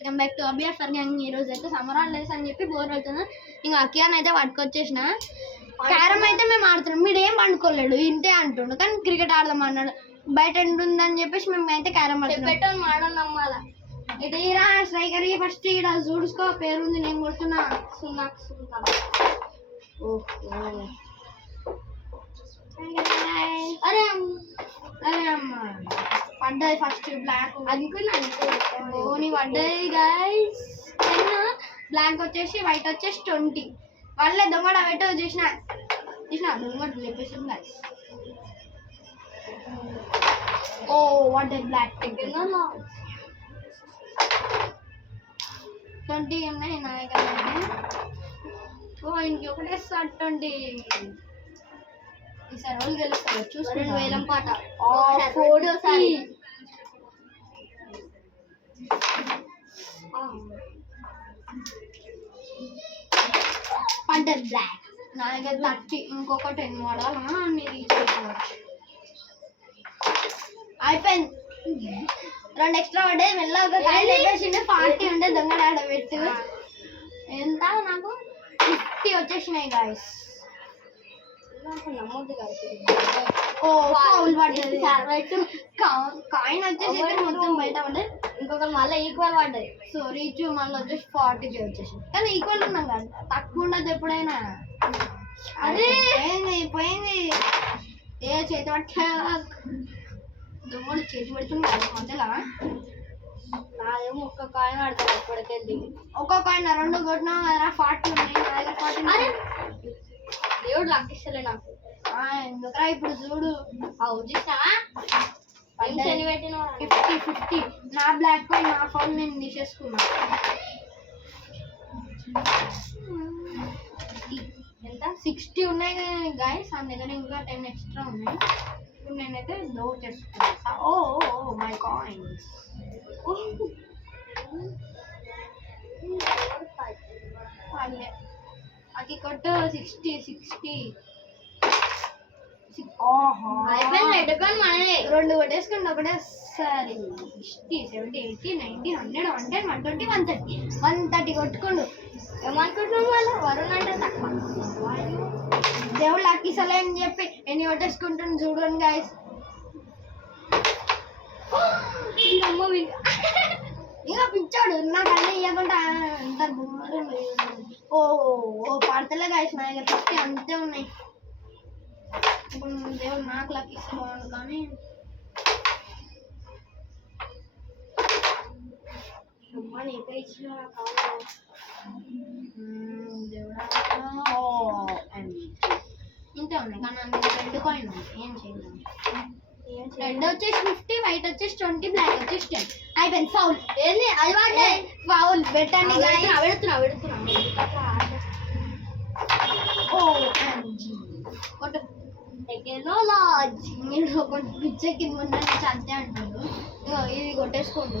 Welcome back to అబియర్ gang. ఈ రోజు అయితే సమ్మర్ హాలిడేస్ అని చెప్పి బోర్ అవుతుంది. ఇంకా అకియాన్ అయితే పట్టుకొచ్చేసిన. క్యారమ్ అయితే మేము ఆడుతున్నాం. మీరు ఏం పండుకోలేడు ఇంతే అంటుండు, కానీ క్రికెట్ ఆడదాం అన్నాడు. బయట ఉంటుందని చెప్పేసి మేము అయితే క్యారమ్ ఆడుతున్నాం. ఆడనమ్మాల ఇటు రా స్ట్రైకర్ ఫస్ట్ ఇక్కడ చూడుసుకో పేరుంది, నేను కొడుతున్నా. అరే అరే అమ్మ పడ్డది ఫస్ట్ బ్లాక్ అనుకున్నా. ధోని పడ్డది గైస్. 10 బ్లాక్ వచ్చేసి వైట్ వచ్చేసి 20. వాళ్ళే దొంగడ పెట్టో చూసిన దొంగడు లేపేసింది గైస్. ఓ వాట్ ఏ బ్లాక్ 20 ఉన్నాయి నా దగ్గర. ఓ ఇంకొకటే 20. ఈసారి రోజు గెలుస్తారు చూసుకుని వేలం పాట ఫోటోసారి పడ్డది బ్లాక్. నా దగ్గర 30. ఇంకొక 10 వాడాలా అన్ని రీచ్ చేసుకోవచ్చు. అయిపోయింది. 2 ఎక్స్ట్రా పడ్డే మెల్లగా కాయలు ఎగేసిండే 40 ఉండే దొంగ ఆడబెట్టు. ఎంత నాకు 50 వచ్చేసినాయి గాయస్. ఓ ఫౌల్ పడ్డది. కాయిన్ వచ్చేసి మొత్తం బయట పడ్డది. ఇంకొక మళ్ళీ ఈక్వల్ పడ్డది. సో రీచ్ మళ్ళీ వచ్చేసి 40కి వచ్చేసింది. కానీ ఈక్వల్ ఉన్నాం కదా, తక్కువ ఉండదు ఎప్పుడైనా. అదే పోయింది. ఏ చేతి పట్ట దొంగలు చేతి పెడుతుంది మధ్యలో. నాదేమో ఒక్క కాయిన్ ఆడతాను ఇప్పటికెళ్ళి. ఒక్క కాయిన్ 2 కొట్టినా కదా 40 ఉన్నాయి నా దగ్గర. 40 దేవుడు లక్కిస్తలే నాకు. ఎందుకురా ఇప్పుడు చూడు చూసావా 50. నా బ్లాక్ కాయిన్ నా ఫోన్ నేను తీసేసుకున్నా. ఎంత 60 ఉన్నాయి కదా గైస్. నా దగ్గర ఇంకా 10 ఎక్స్ట్రా ఉన్నాయి. ఇప్పుడు నేనైతే డోర్ చేసుకున్నా. Oh my coins. అది కొట్టు 60. రెండు కొట్టేసుకుంటే ఒకటేసారి 60, 70, 80, 90, 100, 110, 120, 130. 130 కొట్టుకోండు. ఏమనుకుంటున్నాం వాళ్ళు వరుణ్ అంటే తక్కువ. దేవుడు లక్కీసలే అని చెప్పి ఎన్ని కొట్టేసుకుంటుంది చూడండి గాయస్. ఇంకా పిచ్చాడు నాకు అన్నీ ఇవ్వకుండా అంత ఓ పడతలే గాయస్. నా దగ్గర 50 అంతే ఉన్నాయి. ఇప్పుడు దేవుడు నాకు లక్ ఇస్తే బాగుండు. కానీ దేవుడా ఇంతే ఉన్నాయి. కానీ అందులో 2 కాయిన్ ఉంది. ఏం చేయలేదు. రెడ్ వచ్చేసి 50, వైట్ వచ్చేసి 20, బ్లాక్ వచ్చేసి 10. అయిపోయింది. ఫౌల్ ఏంది అది వాడే ఫౌల్ పెట్టండి. కొట్టు నేను ఒకటి పిచ్చెక్కి ముందు నుంచి అంతే అంటాడు. ఇది కొట్టేసుకోండు.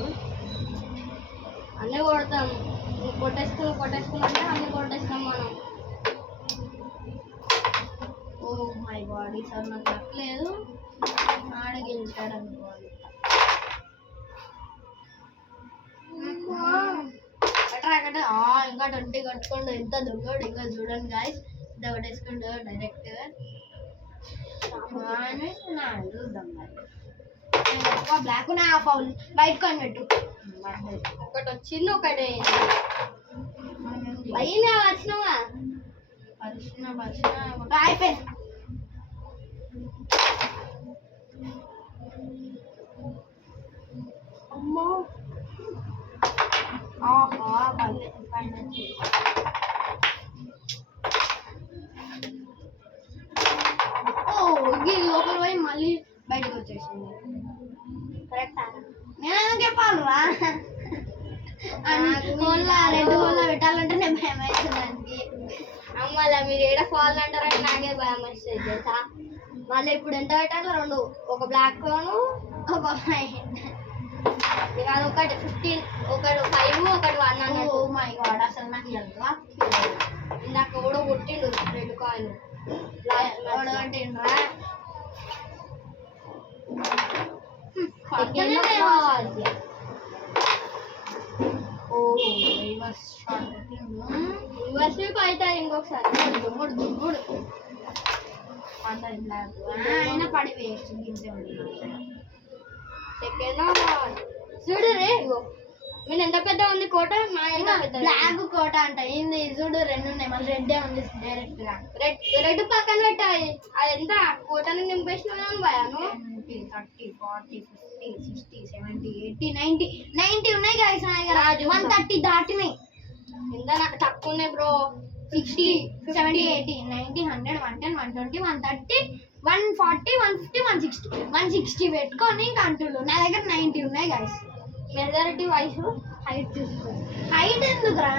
అన్నీ కొడతాము. కొట్టేసుకున్నామంటే అన్నీ కొట్టేస్తాం మనం. ఓ మై గాడ్ ఈసారి నాకు తప్పలేదు. ఆడ గెలిచాడు అనుకోవాలి. ఇంకా 20 కట్టుకోండు. ఎంత దొంగడు ఇంకా చూడండి గాయస్. ఇంత కొట్టేసుకోండు డైరెక్ట్. బ్లాక్ ఉన్నాయి. ఆ ఫౌల్ వైట్ కాయిన్ పెట్టు. ఒకటి వచ్చింది ఒకటి అయినా వచ్చినావా అయిపోయింది. అమ్మో లోపల పోయి మళ్ళీ బయటకు వచ్చేసింది. కరెక్టా? నేను ఎందుకు చెప్పాలరా? రెండు హోల్లా పెట్టాలంటే నేను భయం అవుతుంది. అమ్మాల మీరు ఏడ ఫాల్ అంటారంటే నాకే భయం వస్తుంది తెలుసా. మళ్ళీ ఇప్పుడు ఎంత పెట్టాలి? 2, ఒక బ్లాక్ కాను ఒక అది ఒకటి 15, ఒకటి 5, ఒకటి 1 అన్నట్టు. ఓ మై గాడ్ అసలు నాకు ఇందాక కూడా కొట్టిండు 2 కాయిన్. ఓడగొట్టిండ్రా. ఓ రివర్స్ షాట్ రివర్స్ అవుతాయి ఇంకొకసారి మూడు అయినా పడి వేస్ట్ సెకండ్ చూడు రే మీరు ఎంత పెద్ద ఉంది కోట బ్లాక్ కోట అంట ఏంది చూడు రెండు ఉన్నాయి మళ్ళీ రెడ్ ఉంది డైరెక్ట్ గా రెడ్ పక్కన పెట్టాయి అది ఎంత కోటని నింపేసిన భయాను 30 40 50 60 70 80 90 ఉన్నాయి guys నా దగ్గర 130 దాటినాయి ఎంత నాకు తక్కువ ఉన్నాయి బ్రో 60 70 80 90 100 110 120 130 140 150 160 160 పెట్టుకొని ఇంకా అంటుళ్ళు నా దగ్గర 90 ఉన్నాయి guys మెజారిటీ వైస్ హైట్ చూసుకో హైట్ ఎందుకురా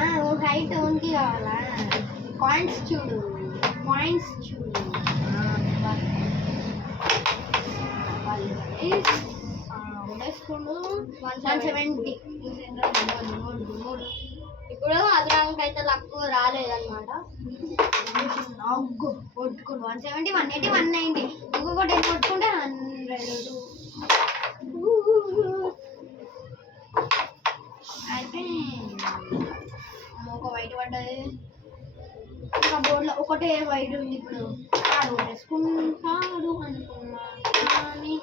హైట్ ఓన్కి కావాలా పాయింట్స్ చూడు ఉడేసుకోండు 170 ఇప్పుడు అదరానికి అయితే లక్కు రాలేదన్నమాట కొట్టుకోండు 170 180 190 ఇంకొకటి కొట్టుకుంటే 100 అయితే ఒక వైట్ పడ్డది ఇంకా బోర్డులో ఒకటే వైట్ ఉంది ఇప్పుడు ఆడు వేసుకుంటాడు అనుకున్నా కానీ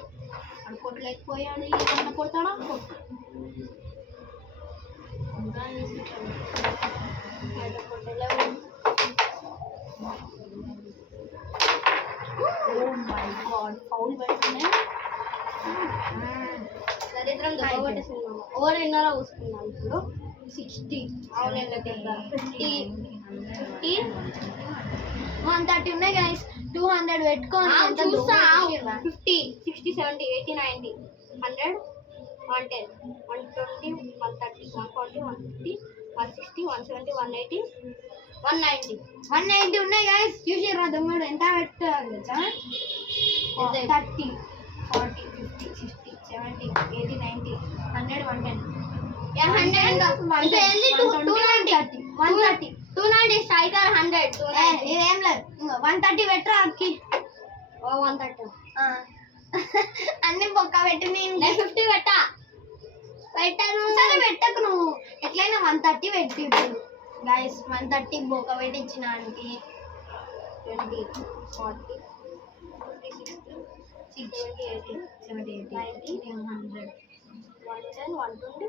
ఆడు కొట్టలేకపోయాడు ఏమన్నా కొడతాడా కొట్టలేవు ఓ మై గాడ్ ఫౌల్ పడుతున్నాయి దరిద్రం దొరకబట్టేసింది ఓవర్ విన్నరా చూసుకున్నాం ఇప్పుడు 60 అవునండి 50 130 ఉన్నాయి గైస్ 200 పెట్టుకొని 50 60 70 80 90 100 110 120 130 140 150 160 170 180 190 ఉన్నాయి గైస్ చూసిర్రా దొంగడు ఎంత పెట్టాలి 30 40 50 60 70 80 90 100 110 ఇదేం లేదు 130 పెట్టరా అక్కి 130 అన్ని బొక్క పెట్టి నేను 50 పెట్టాను సరే పెట్టకు నువ్వు ఎట్లయినా 130 పెట్టి ఇప్పుడు గైస్ 130 బొక్క పెట్టి ఇచ్చినానికి 20 40 50 60 70 80 90 100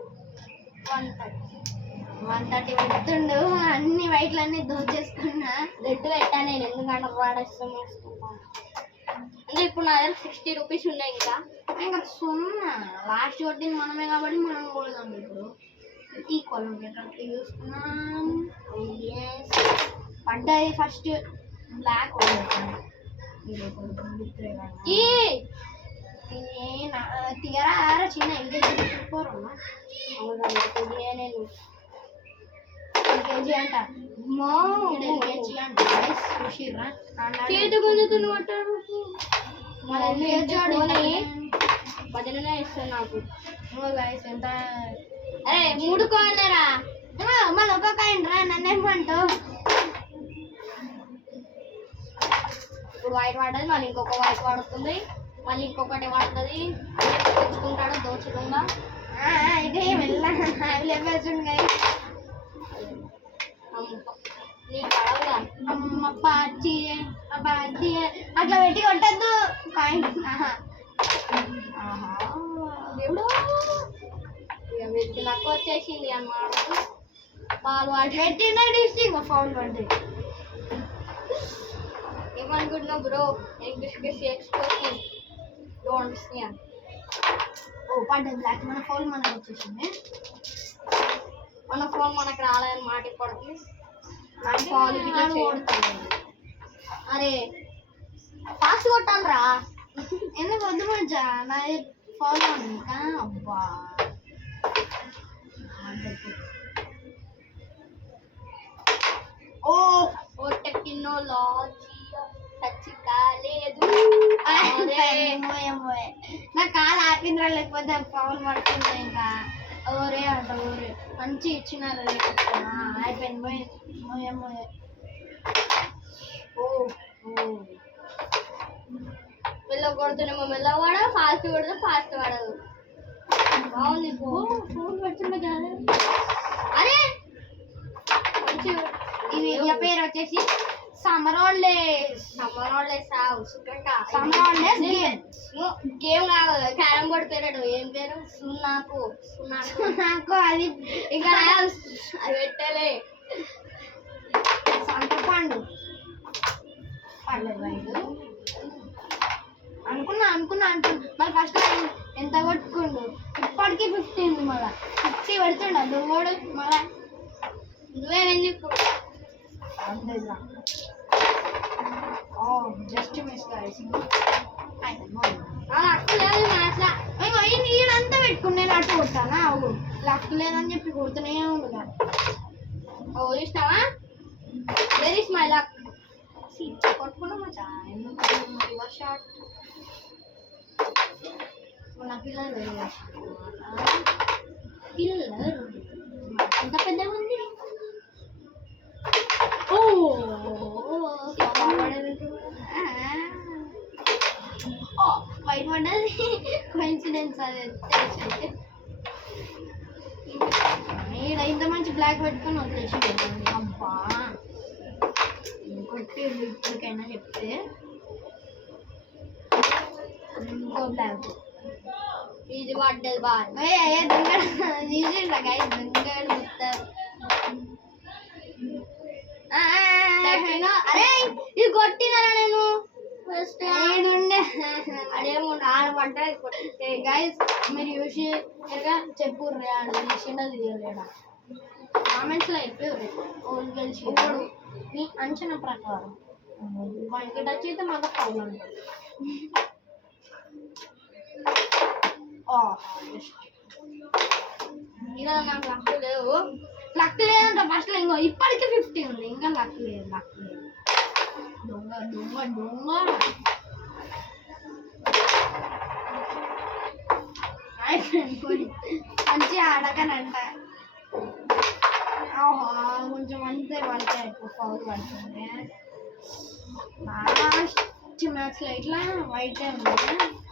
130 పెడుతుండు అన్ని వైట్లన్నీ దోచేసుకున్నా రెడ్ పెట్టా నేను ఎందుకంటే వాడేస్తాం అంటే ఇప్పుడు నా దగ్గర 60 రూపీస్ ఉన్నాయి ఇంకా సున్నా లాస్ట్ కొట్టింది మనమే కాబట్టి మనం కొడదాం ఇప్పుడు ఈక్వల్ చూసుకున్నాం పడ్డాయి ఫస్ట్ బ్లాక్ తీయరా ఆరా చిన్న ఎల్కేజీ నేను ఎల్కేజీ అంట ఎల్కేజీ అంట చూసిర్రా చేతి గుంజుతున్నట్టారు బదిలనే ఇస్తాను నాకు ఎంత అరే 3 కాయినరా మళ్ళీ ఒక కాయిన్ రా నన్నేమంటావు ఇప్పుడు వైట్ పడ్డది మళ్ళీ ఇంకొక వైట్ పడుతుంది మళ్ళీ ఇంకొకటి పడుతుంది తెచ్చుకుంటాడు దోచుకుందా ఇదే అమ్మ పాచి అట్లా పెట్టి కొట్టద్దు కాయిన్ దేవుడు నాకు వచ్చేసింది అన్నమాట పాలు వాటి పెట్టిన డిస్ట్రిక్ట్ ఫౌల్ పడ్డది ఏమనుకుంటున్నావు బ్రో ఓ పడ్డది బ్లాక్ మన ఫోన్ మనకు వచ్చేసింది మన ఫోన్ మనకు రాలేదని మాట ఇప్పటికి అరే ఫాస్ట్ కొట్టాలరా ఎందుకు వద్దు మంచా నా ఫోన్ ఇంకా అబ్బా ఓ ఓ టెక్నాలజీ టచ్ కాలేదు నా కాలు ఆపింద్రా లేకపోతే పవన్ పడుతుంది ఇంకా ఓరే అంట ఓరే మంచి ఇచ్చినారు అయిపోయింది మోయే మోయే ఓ మెల్ల కొడుతున్నామో మెల్ల వాడదు ఫాస్ట్ కొడితే ఫాస్ట్ వాడదు బాగుంది ఫోన్ పెడుతున్నా కాదు అరే ఇక పేరు వచ్చేసి summer holidays. Summer holidays summer holidays game కాదు, క్యారమ్ బోర్డ్ పేరు ఏం పేరు? సున్నాకు. సున్నాకు. నాకు అది ఇంకా అది పెట్టలే. సంతపండు పడలేదు రైట్. అనుకున్నా మరి ఫస్ట్ ఎంత కొట్టుకుండు, ఇప్పటికీ 50 ఉంది. మళ్ళా 50 పెడుతుండ దువ్వడు మళ్ళా. నువ్వేనేం చెప్పు. అంతేగా జస్ట్ మిస్ గాయస్. అక్క లేదు అట్లా ఈడంతా పెట్టుకుని నేను అటు కొట్టానా? అవు లక్ లేదని చెప్పి కొడుతూనే ఉండగా. ఓ ఇస్తావా? Where is my luck? కొట్టుకున్నా మచ్చా. ఎందుకు రివర్స్ షాట్ నా పిల్లలు పిల్లలు ఎంత పెద్ద ఉంది. వైట్ పడ్డది. కోఇన్సిడెన్స్ అది తెలిసి. ఈడ ఇంత మంచి బ్లాక్ పెట్టుకొని వదిలేసి అబ్బా కొట్టి ఇప్పటికైనా చెప్తే ఇంకో బ్లాక్ ఇది పడ్డది బాగా. దొంగడు తీసిండ్రా గైస్, దొంగడు చెప్తారు. అరే ఇది కొట్టినారా నేను? అదేమో నాలుగు పడ్డాయి. గైస్ మీరు చూసి చెప్పు తీసిండో తీయలేడా కామెంట్స్ లో చెప్పి గెలిచి మీ అంచనా ప్రకారం వానికి టచ్ అయితే మాకు ఫౌల్ ఉంటుంది. ఈరోజు నాకు లక్ లేవు. లక్ లేదంట ఫస్ట్ ఇంకో ఇప్పటికీ 50 ఉంది. ఇంకా లక్ లేదు. దొంగ దొంగ దొంగ. మంచి ఆడకనంట. కొంచెం అంతే పడతాయి, ఎక్కువ ఫౌల్ పడుతుంది. లాస్ట్ మ్యాచ్లో ఇట్లా వైట్ ఉంది.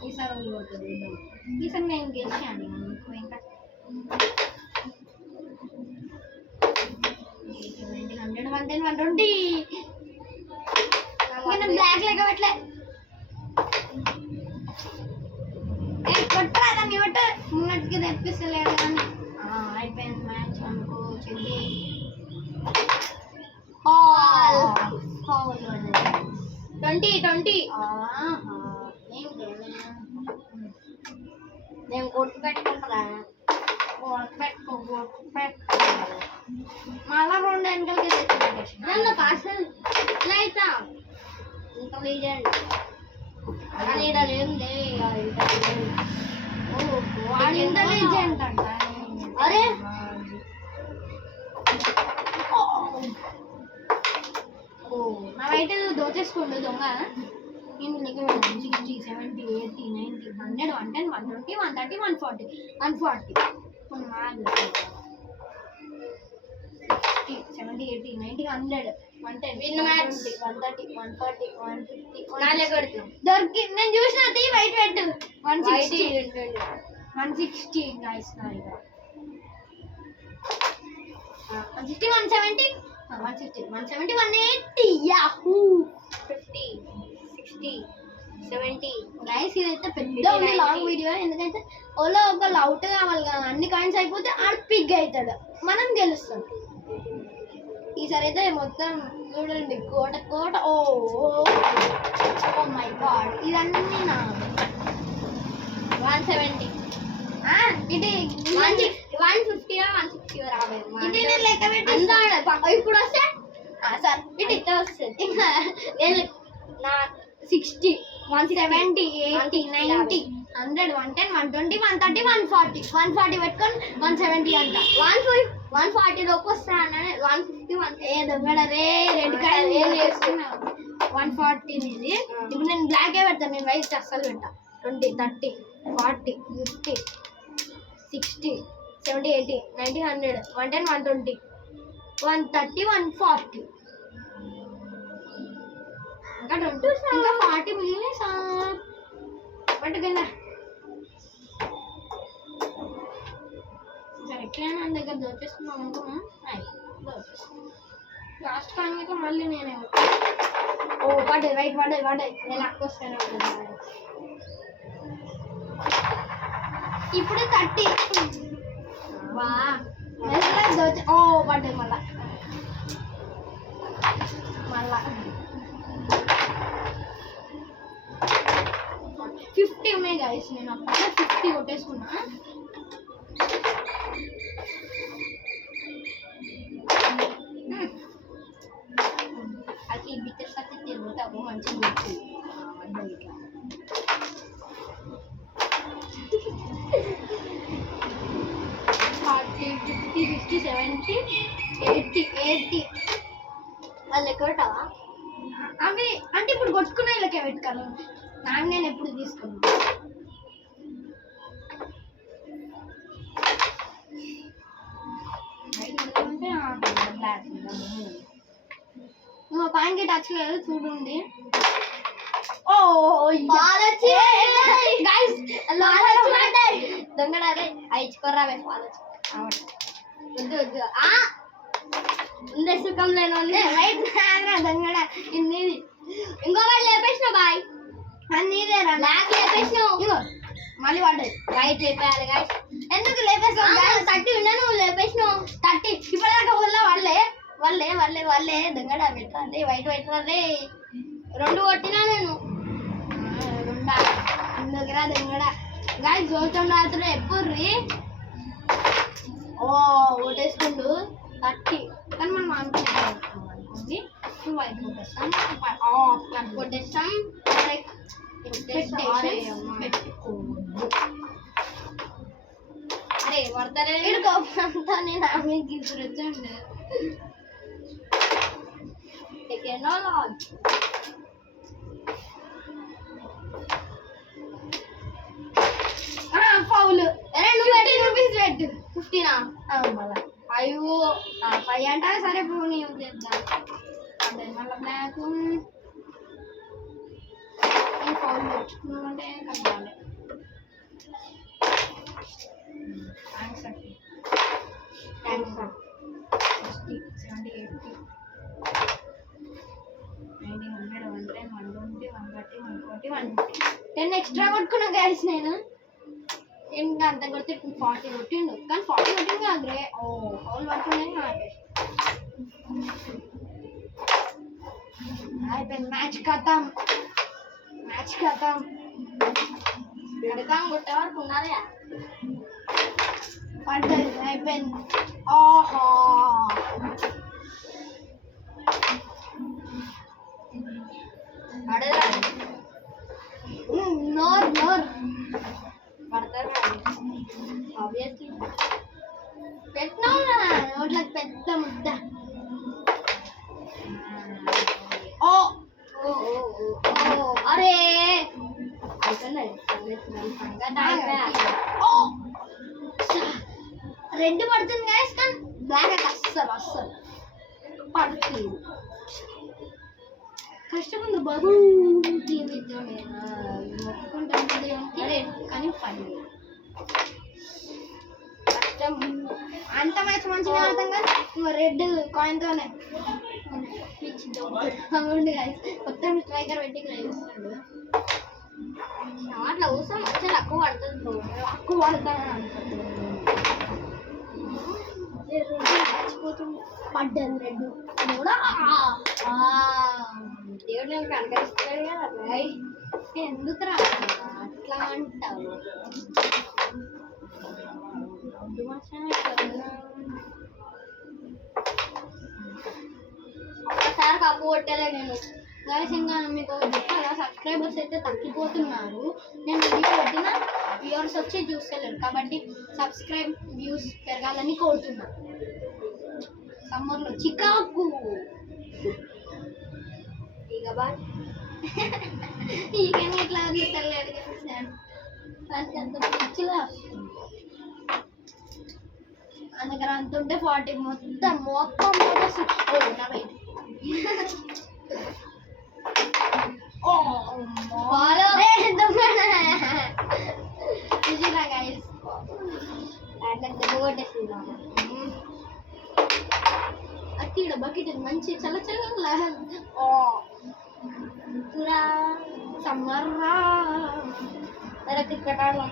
ఈసారి వదిలిపోతుంది. ఈసారి నేను గెలిచాను. ఇంకా 100 110 120 బ్లాక్ లెక్క పెట్టలే. కొట్టరా దాన్ని కొట్టు. ఉన్నట్టుగా తెప్పిస్తలేడు కానీ అయిపోయింది మ్యాచ్ అనుకో. చెల్లి ఫౌల్ 20 నేను కొట్టు పెట్టుకుంటారా? పెట్టుకో మళ్ళా 2 వెనకలకి తెచ్చి పార్సల్ ఎట్లా అవుతా ఇంటెలిజెంట్. కానీ ఇక్కడ లేదులే. ఇంటెలిజెంట్ అంట. అరే నావైతే దోచేసుకోండు దొంగ. నేను 60 70 80 90 100 110 120 130 140 140 70 80 90 100 110 130 140 150 దొరికి. నేను చూసిన వైట్ పెట్టు 160 160 నైస్. 160 170 160 170 180 యాహూ 50 60 70. గైస్ ఇదైతే పెద్ద ఉంది లాంగ్ వీడియో. ఎందుకంటే ఓలో ఒక అవుట్ కావాలి కదా. అన్ని కాయిన్స్ అయిపోతే ఆడు పిగ్ అవుతాడు, మనం గెలుస్తాం. ఈసారి అయితే మొత్తం చూడండి కోట కోట. ఓ మై గాడ్ ఇదన్నీ నా 170 ఇది 150 160 రాబోయే ఇది నేను లెక్క పెట్టి ఇప్పుడు వస్తే సార్ ఇట్లా వస్తుంది. నేను నా 60 170 80 90 100 110 120 130 140 140 పెట్టుకొని 170 అంట. 140 లోపు వస్తా అన్నానే. 150 ఏ దొంగడ రే రెడ్ కార్డ్ ఏం చేసుకున్నావు? 140 ఇది. ఇప్పుడు నేను బ్లాకే పెడతాను. నేను వైట్ అస్సలు పెట్టా. 20 30 40 50 60 70 80 90 100 110 120 130 140 ఇంకా 20 ఇంకా 40 మిగిలిన సార్ పట్టుకున్నా. సరే ఎట్లయినా నా దగ్గర దోచేసుకున్నాం అనుకున్నా. లాస్ట్ కానీ మళ్ళీ నేనే ఓ పడ్డాయి రైట్ పడ్డాయి నేను అక్కొస్తాను ఇప్పుడు 30 వా ఓ పడ్డాయి మళ్ళా 50 ఉన్నాయి గైస్ నేను అప్పుడే 50 కొట్టేసుకున్నా అది బిట్టర్ సత్తి తిరుగుతాము మంచిగా ఇట్లా 40 50 60 70 80 వాళ్ళు లెక్క పెట్టావా అవి అంటే ఇప్పుడు కొట్టుకునే లెక్క పెట్టుకోను నాకు నేను ఎప్పుడు తీసుకున్నాను పాయింట్ టచ్ లేదు చూడండి ఓ దొంగడారే ఇచ్చుకోరావే వద్దు ఉందే సుఖం లేని రైట్ దొంగడ నీది ఇంకో వాళ్ళు లేపేసినావు బాయ్ నీదేరా నాకు లేపేసినావు మళ్ళీ పడ్డది రైట్ లేపేయాలి గాయస్ ఎందుకు లేపేసావు 30 ఉన్నా నువ్వు లేపేసినావు 30 ఇప్పటిదాకా వాళ్ళే దొంగడ పెట్టండి వైట్ పెట్టండి 2 కొట్టినా నేను 2 ఎందుకురా దొంగడ గాయస్ జోచండి ఆడుతున్నా ఎప్పుర్రి ఓ ఓటేసుకుంటూ 30 కానీ మనం అనుకోండి వైట్ కొట్టేస్తాం కొట్టేస్తాం అరే పడతారే కోపంతో నేను ఆమె గిసురుతుండే ఫౌల్ 50 రూపీస్ పెట్టు 15 అయ్యో 5 అంటే సరే పోనీ చేద్దాం అంటే మళ్ళీ బ్లాక్ ఫౌల్ తెచ్చుకున్నామంటే కలవాలి థ్యాంక్స్ 60 70 80 90 100 110 120 130 140 150 10 ఎక్స్ట్రా కొట్టుకున్నా గైస్ నేను ఇంకా అంత కొడితే 40 కొట్టిండు కానీ 40 కొట్టింది కాదురే ఓ ఫౌల్ పడుతుండే అయిపోయింది మ్యాచ్ ఖతం కొట్టే వరకు ఉన్నారే పడ్డది అయిపోయింది ఓహో పడదా నోర్ పడతారు ఆబ్వియస్లీ పెట్టినావు నోట్లకు పెద్ద ముద్ద ఓ అరే రెడ్ పడుతుంది గాయస్ కానీ బ్లాక్ అయితే అస్సలు పడుతుంది కష్టముంది బాబు మొక్కుంటుంది కానీ పని కష్టం అంత మ్యాచ్ మంచిగా ఆడతాం కానీ రెడ్ కాయిన్తోనే అవును గాయస్ మొత్తం స్ట్రైకర్ పెట్టి గ్రహిస్తాడు అట్లా అవసరం వచ్చి ఎక్కువ పడుతుంది మర్చిపోతుంది పడ్డది రెడ్ కూడా దేవుడు నేను కనకరిస్తున్నాడు కదా ఎందుకురా అట్లా అంటావు ఒక్కసారి కప్పు కొట్టలే నేను గాయస్ ఇంకా మీకు చెప్పాలా సబ్స్క్రైబర్స్ అయితే తగ్గిపోతున్నారు నేను వీడియో పెట్టిన వ్యూవర్స్ వచ్చి చూస్తలేరు కాబట్టి సబ్స్క్రైబ్ వ్యూస్ పెరగాలని కోరుతున్నా సమ్మర్లో చికాకు ఇక బాయ్ ఈకని ఇట్లా వదిలేడు దానికి అంత పిచ్చిగా అందుకని అంత ఉంటే 40 మొత్తం చూసిరా గైస్ దెబ్బ కొట్టేస్తున్నాము తీడ బకెట్ మంచి చల్ల చల్ల సమ్మర్ క్రికెట్ ఆడదాం.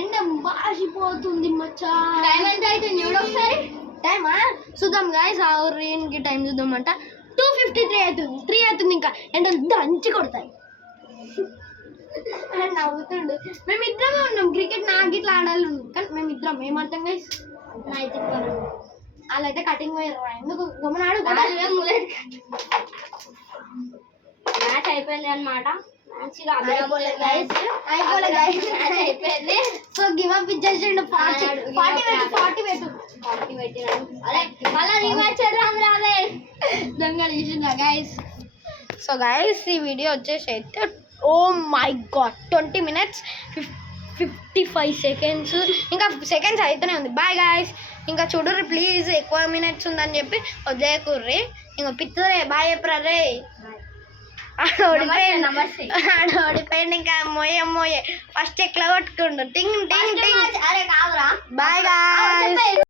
ఎండ బాసిపోతుంది మచ్చా. టైం ఎంత అవుతుంది చూడు ఒకసారి. టైమా చూద్దాం గాయస్. ఆ కి టైం చూద్దామంట. 2:53 అవుతుంది. 3 అవుతుంది. ఇంకా ఎండలు దంచి కొడతాయి. నవ్వుతుండు. మేమిద్దరమే ఉన్నాం. క్రికెట్ నాకు ఇట్లా ఆడాలి కానీ మేమిద్దరం ఏమర్థం గైస్. వాళ్ళైతే కటింగ్ పోయారు. ఎందుకు గమనాడు మ్యాచ్ అయిపోయింది అన్నమాట. మంచిగా అయిపోయింది. So give up ఇచ్చేసిండు. 40 పెట్టినాడు. అరే మళ్ళా రీమ్యాచ్ రాదే దొంగ తీసిందా గైస్. సో గైస్ ఈ వీడియో వచ్చేసి అయితే oh my god 20 minutes 55 seconds. ఇంకా సెకండ్స్ అయితేనే ఉంది. Bye guys. ఇంకా చూడరు ప్లీజ్. ఎక్కువ మినిట్స్ ఉందని చెప్పి వదిలేకుర్రి. ఇంకా పిత్తురే బాయ్ చెప్పరా రే. ఓడిపోయింది. ఇంకా మోయే ఫస్ట్ ఎట్లా కొట్టుకుండు. టింగ్ టింగ్ టింగ్. అరే కాదురా. Bye guys.